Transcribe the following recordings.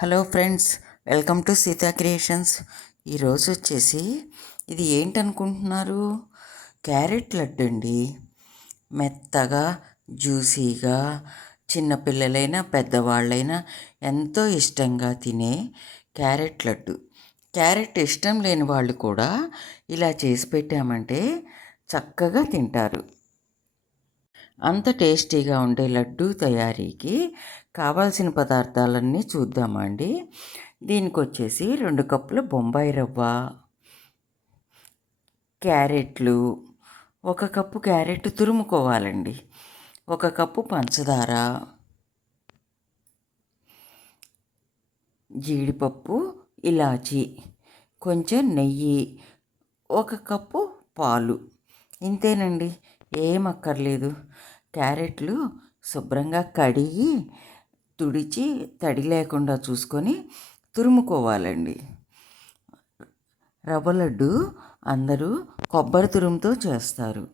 Hello friends welcome to Seetha creations. ఈరోజు వచ్చేసి ఇది ఏంటనుకుంటున్నారు? క్యారెట్ లడ్డు అండి. మెత్తగా జ్యూసీగా చిన్నపిల్లలైనా పెద్దవాళ్ళైనా ఎంతో ఇష్టంగా తినే క్యారెట్ లడ్డు. క్యారెట్ ఇష్టం లేని వాళ్ళు కూడా ఇలా చేసి పెట్టామంటే చక్కగా తింటారు. అంత టేస్టీగా ఉండే లడ్డు తయారీకి కావాల్సిన పదార్థాలన్నీ చూద్దామండి. దీనికి వచ్చేసి రెండు కప్పుల బొంబాయి రవ్వ క్యారెట్లు ఒక కప్పు క్యారెట్ తురుముకోవాలండి. ఒక కప్పు పంచదార జీడిపప్పు ఇలాచి కొంచెం నెయ్యి ఒక కప్పు పాలు. ఇంతేనండి. ఏం అక్కర్లేదు క్యారెట్లు శుభ్రంగా కడిగి తుడిచి తడి లేకుండా చూసుకొని తురుముకోవాలండి. రవ్వ లడ్డు అందరూ కొబ్బరి తురుముతో చేస్తారు.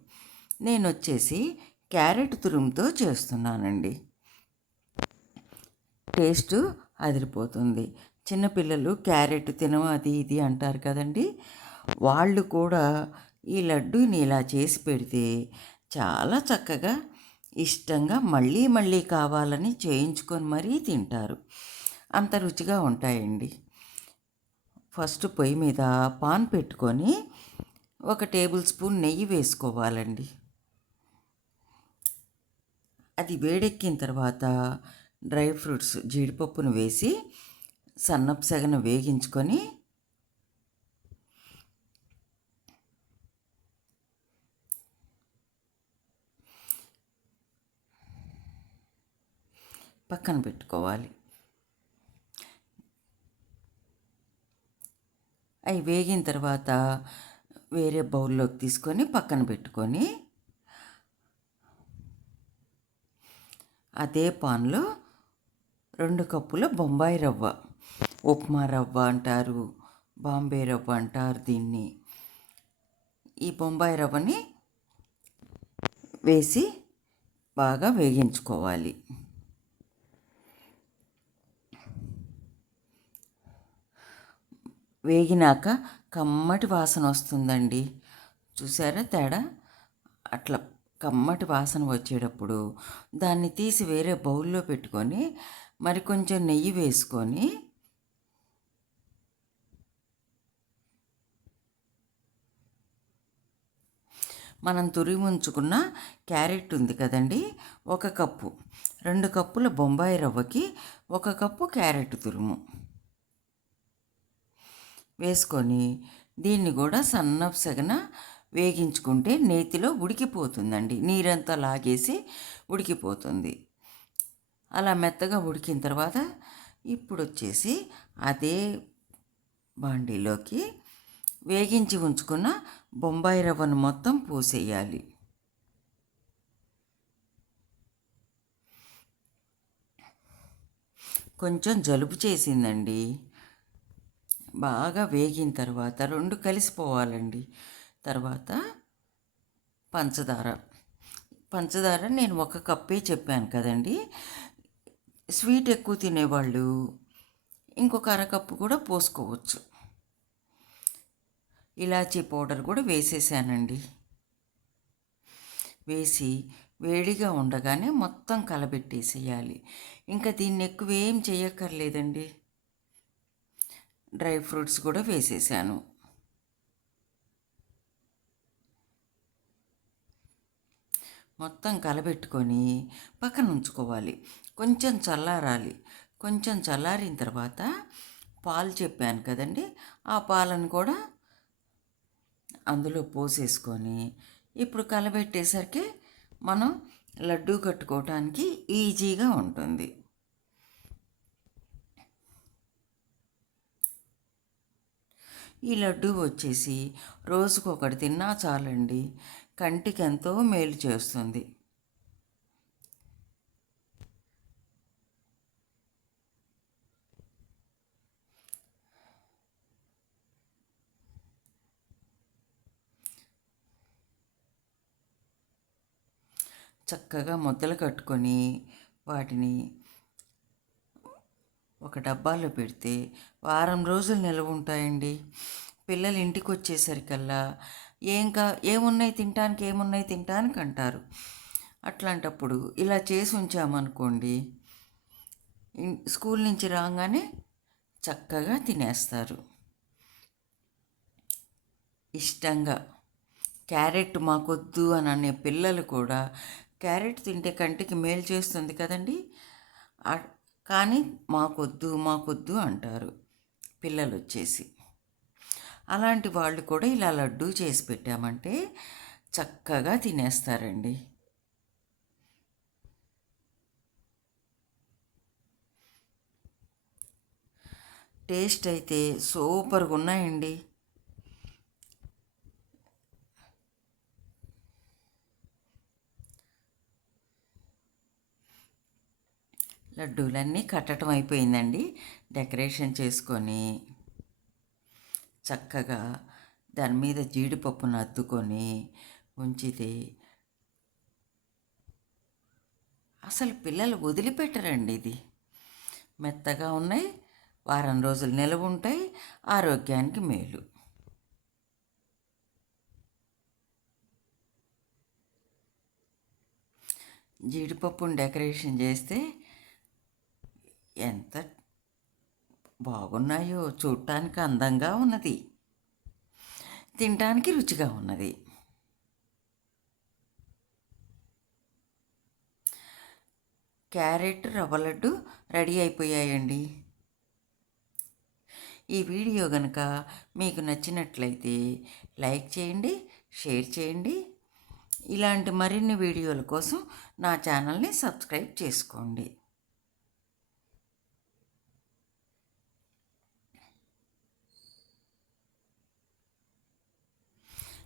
నేను వచ్చేసి క్యారెట్ తురుముతో చేస్తున్నానండి. టేస్ట్ అదిరిపోతుంది. చిన్నపిల్లలు క్యారెట్ తినవు అది ఇది అంటారు కదండి. వాళ్ళు కూడా ఈ లడ్డూని ఇలా చేసి పెడితే చాలా చక్కగా ఇష్టంగా మళ్ళీ మళ్ళీ కావాలని చేయించుకొని మరీ తింటారు. అంత రుచిగా ఉంటాయండి. ఫస్ట్ పొయ్యి మీద పాన్ పెట్టుకొని ఒక టేబుల్ స్పూన్ నెయ్యి వేసుకోవాలండి. అది వేడెక్కిన తర్వాత డ్రై ఫ్రూట్స్ జీడిపప్పును వేసి సన్నపు సెగన వేగించుకొని పక్కన పెట్టుకోవాలి. అవి వేగిన తర్వాత వేరే బౌల్లోకి తీసుకొని పక్కన పెట్టుకొని అదే పాన్లో రెండు కప్పుల బొంబాయి రవ్వ ఉప్మా రవ్వ అంటారు బాంబే రవ్వ అంటారు దీన్ని. ఈ బొంబాయి రవ్వని వేసి బాగా వేగించుకోవాలి. వేగినాక కమ్మటి వాసన వస్తుందండి. చూసారా తేడా? అట్లా కమ్మటి వాసన వచ్చేటప్పుడు దాన్ని తీసి వేరే బౌల్లో పెట్టుకొని మరి కొంచెం నెయ్యి వేసుకొని మనం తురిమి ఉంచుకున్న క్యారెట్ ఉంది కదండి ఒక కప్పు. రెండు కప్పుల బొంబాయి రవ్వకి ఒక కప్పు క్యారెట్ తురుము. వేసుకొని దీన్ని కూడా సన్నపు సగన వేగించుకుంటే నేతిలో ఉడికిపోతుందండి. నీరంతా లాగేసి ఉడికిపోతుంది. అలా మెత్తగా ఉడికిన తర్వాత ఇప్పుడు వచ్చేసి అదే బాండీలోకి వేగించి ఉంచుకున్న బొంబాయి రవ్వను మొత్తం పోసేయాలి. కొంచెం జలుబు చేసిందండి. బాగా వేగిన తర్వాత రెండు కలిసిపోవాలండి. తర్వాత పంచదార. పంచదార నేను ఒక కప్పే చెప్పాను కదండి. స్వీట్ ఎక్కువ తినేవాళ్ళు ఇంకొక అరకప్పు కూడా పోసుకోవచ్చు. ఇలాచీ పౌడర్ కూడా వేసేసానండి. వేసి వేడిగా ఉండగానే మొత్తం కలబెట్టేసేయాలి. ఇంకా దీన్ని ఎక్కువ ఏం చేయక్కర్లేదండి. డ్రై ఫ్రూట్స్ కూడా వేసేసాను. మొత్తం కలబెట్టుకొని పక్కన ఉంచుకోవాలి. కొంచెం చల్లారాలి. కొంచెం చల్లారిన తర్వాత పాలు చెప్పాను కదండి ఆ పాలను కూడా అందులో పోసేసుకొని ఇప్పుడు కలబెట్టేసరికి మనం లడ్డూ కట్టుకోవటానికి ఈజీగా ఉంటుంది. ఈ లడ్డు వచ్చేసి రోజుకొకటి తిన్నా చాలండి. కంటికి ఎంతో మేలు చేస్తుంది. చక్కగా ముద్దలు కట్టుకొని వాటిని ఒక డబ్బాలో పెడితే వారం రోజులు నిల్వ ఉంటాయండి. పిల్లలు ఇంటికి వచ్చేసరికల్లా ఏం కా ఏమున్నాయి తినటానికి ఏమున్నాయి తినటానికి అంటారు. అట్లాంటప్పుడు ఇలా చేసి ఉంచామనుకోండి స్కూల్ నుంచి రాగానే చక్కగా తినేస్తారు. ఇష్టంగా. క్యారెట్ మాకొద్దు అని అనే పిల్లలు కూడా క్యారెట్ తింటే కంటికి మేలు చేస్తుంది కదండి. కానీ మాకొద్దు మాకొద్దు అంటారు పిల్లలు వచ్చేసి అలాంటి వాళ్ళు కూడా ఇలా లడ్డూ చేసి పెట్టామంటే చక్కగా తినేస్తారండి. టేస్ట్ అయితే సూపర్గా ఉన్నాయండి లడ్డూలన్నీ కట్టడం అయిపోయిందండి. డెకరేషన్ చేసుకొని చక్కగా దాని మీద జీడిపప్పును అద్దుకొని ఉంచితే అసలు పిల్లలు వదిలిపెట్టరండి ఇది. మెత్తగా ఉన్నాయి వారం రోజులు నిలవ ఉంటాయి ఆరోగ్యానికి మేలు. జీడిపప్పును డెకరేషన్ చేస్తే ఎంత బాగున్నాయో చూడటానికి అందంగా ఉన్నది. తినటానికి రుచిగా ఉన్నది. క్యారెట్ రవ్వ లడ్డు రెడీ అయిపోయాయండి. ఈ వీడియో కనుక మీకు నచ్చినట్లయితే లైక్ చేయండి షేర్ చేయండి. ఇలాంటి మరిన్ని వీడియోల కోసం నా ఛానల్ని సబ్స్క్రైబ్ చేసుకోండి.